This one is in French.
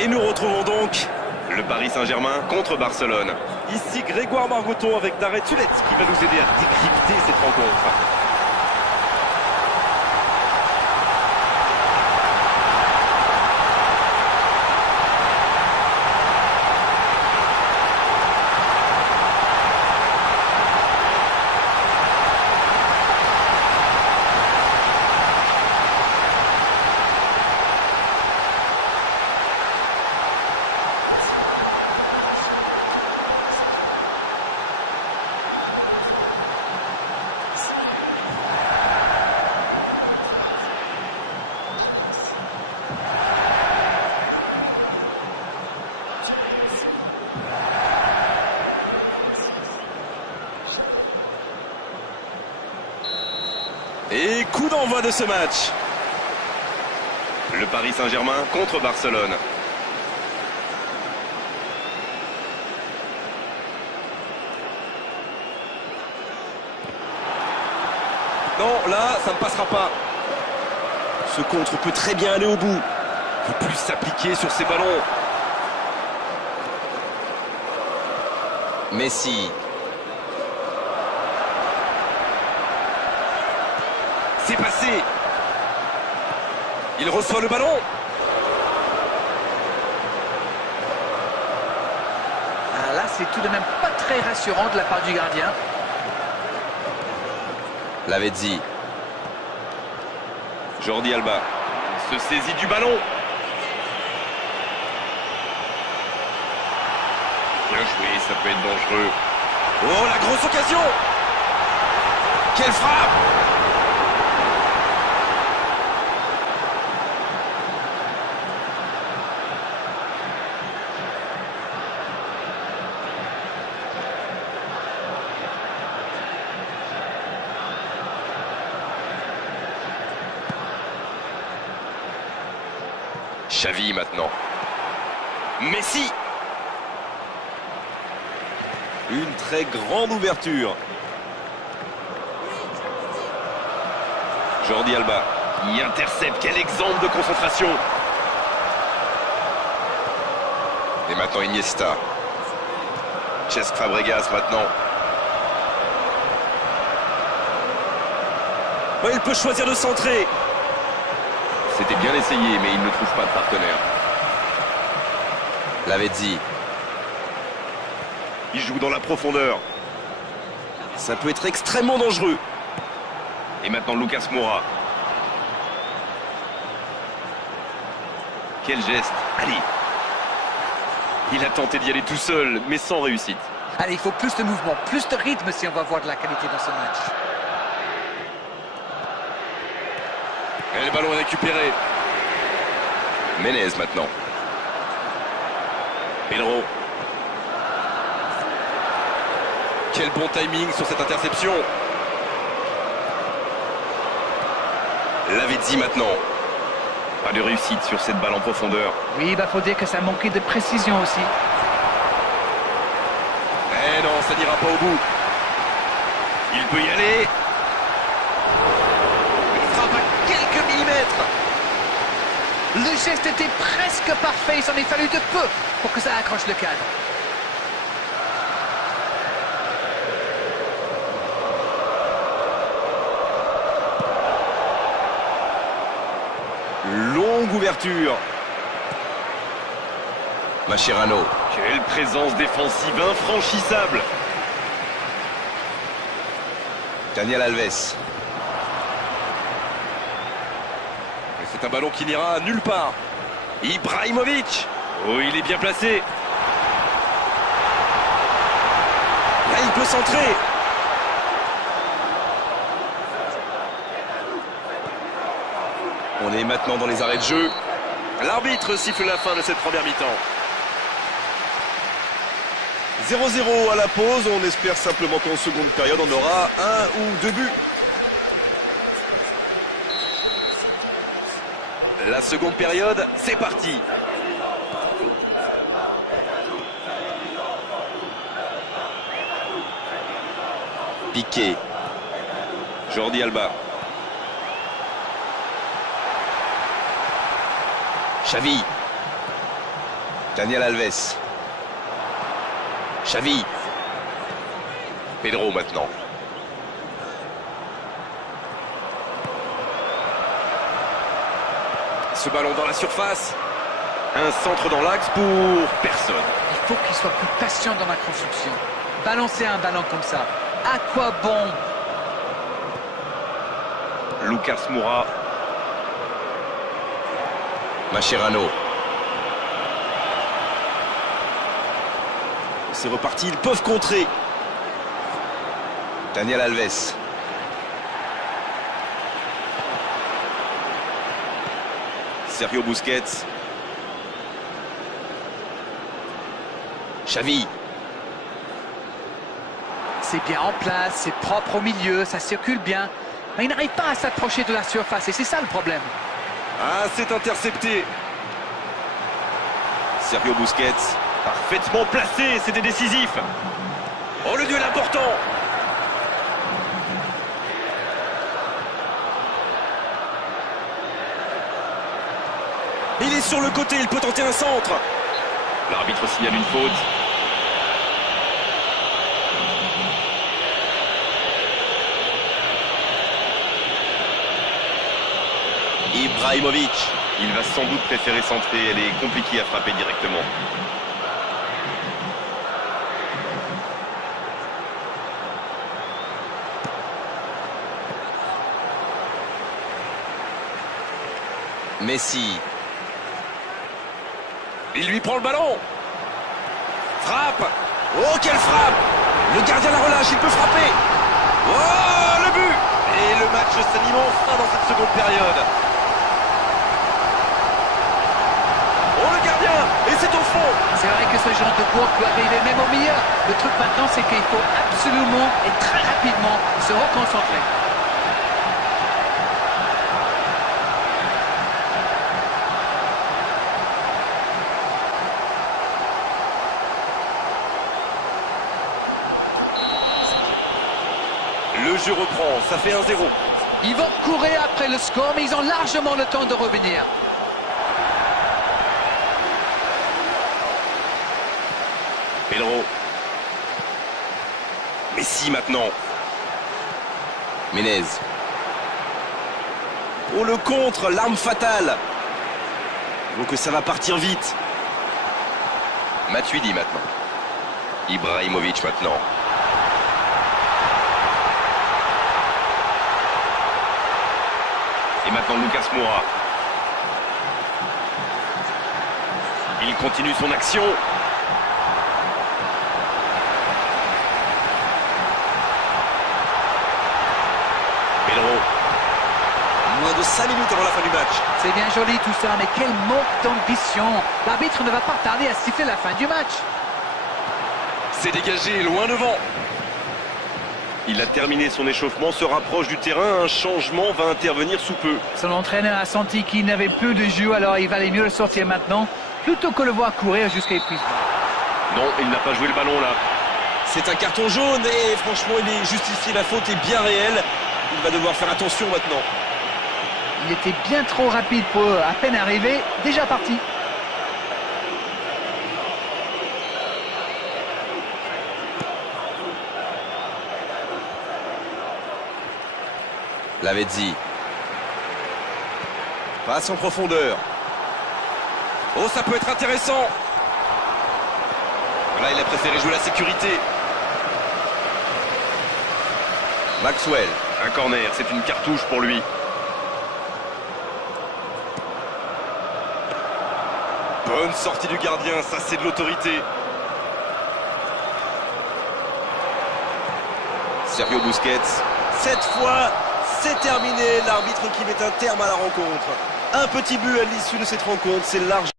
Et nous retrouvons donc Le Paris Saint-Germain contre Barcelone. ici Grégoire Margoton avec Daré Tulette qui va nous aider à décrypter cette rencontre. Et coup d'envoi de ce match. Le Paris Saint-Germain contre Barcelone. Non, là, ça ne passera pas. Ce contre peut très bien aller au bout. Il peut plus s'appliquer sur ces ballons. Messi. C'est passé. Il reçoit le ballon. Ah, là, c'est tout de même pas très rassurant de la part du gardien. Lavezzi. Jordi Alba se saisit du ballon. Bien joué, ça peut être dangereux. Oh, la grosse occasion. Quelle frappe. Xavi maintenant. Messi. Une très grande ouverture. Jordi Alba qui intercepte. Quel exemple de concentration. Et maintenant Iniesta. Cesc Fabregas maintenant. Ouais, il peut choisir de centrer. C'était bien essayé, mais il ne trouve pas de partenaire. Lavezzi. Il joue dans la profondeur. Ça peut être extrêmement dangereux. Et maintenant Lucas Moura. Quel geste. Allez. Il a tenté d'y aller tout seul, mais sans réussite. Allez, il faut plus de mouvement, plus de rythme si on va voir de la qualité dans ce match. Et le ballon est récupéré. Menez maintenant. Pedro. Quel bon timing sur cette interception. Lavezzi maintenant. Pas de réussite sur cette balle en profondeur. Oui, il faut dire que ça manquait de précision aussi. Eh non, ça n'ira pas au bout. Il peut y aller. Il frappe à quelques millimètres. Le geste était presque parfait, il s'en est fallu de peu pour que ça accroche le cadre. Longue ouverture. Mascherano. Quelle présence défensive infranchissable. Daniel Alves. Et c'est un ballon qui n'ira nulle part. Ibrahimovic. Oh, il est bien placé. Là, il peut centrer. On est maintenant dans les arrêts de jeu. L'arbitre siffle la fin de cette première mi-temps. 0-0 à la pause. On espère simplement qu'en seconde période, on aura un ou deux buts. La seconde période, c'est parti. Piqué. Jordi Alba. Xavi. Daniel Alves. Xavi. Pedro maintenant. Ce ballon dans la surface. Un centre dans l'axe pour personne. Il faut qu'il soit plus patient dans la construction. Balancer un ballon comme ça, à quoi bon? Lucas Moura. Mascherano. C'est reparti, ils peuvent contrer. Daniel Alves. Sergio Busquets. Xavi. C'est bien en place, c'est propre au milieu, ça circule bien. Mais il n'arrive pas à s'approcher de la surface et c'est ça le problème. Ah, c'est intercepté. Sergio Busquets. Parfaitement placé, c'était décisif. Oh, le duel important. Il est sur le côté, il peut tenter un centre. L'arbitre signale une faute. Ibrahimovic. Il va sans doute préférer centrer, elle est compliquée à frapper directement. Messi. Il lui prend le ballon. Frappe. Oh, quelle frappe. Le gardien la relâche, il peut frapper. Oh, le but. Et le match s'anime enfin dans cette seconde période. Oh, le gardien. Et c'est au fond. C'est vrai que ce genre de cours peut arriver même au meilleur. Le truc maintenant, c'est qu'il faut absolument et très rapidement se reconcentrer. Le jeu reprend, ça fait 1-0. Ils vont courir après le score, mais ils ont largement le temps de revenir. Pedro. Messi maintenant. Menez. Oh, le contre, l'arme fatale. Donc ça va partir vite. Matuidi maintenant. Ibrahimovic maintenant. Et maintenant Lucas Moura. Il continue son action. Pedro. Moins de 5 minutes avant la fin du match. C'est bien joli tout ça, mais quel manque d'ambition. L'arbitre ne va pas tarder à siffler la fin du match. C'est dégagé, loin devant. Il a terminé son échauffement, se rapproche du terrain. Un changement va intervenir sous peu. Son entraîneur a senti qu'il n'avait plus de jeu, alors il valait mieux le sortir maintenant, plutôt que le voir courir jusqu'à l'épuisement. Non, il n'a pas joué le ballon là. C'est un carton jaune et franchement il est justifié, la faute est bien réelle. Il va devoir faire attention maintenant. Il était bien trop rapide pour eux, à peine arrivé, déjà parti. Lavezzi. Passe en profondeur. Oh, ça peut être intéressant. Là, il a préféré jouer la sécurité. Maxwell. Un corner, c'est une cartouche pour lui. Bonne sortie du gardien, ça c'est de l'autorité. Sergio Busquets. Cette fois, c'est terminé. L'arbitre qui met un terme à la rencontre. Un petit but à l'issue de cette rencontre, c'est large.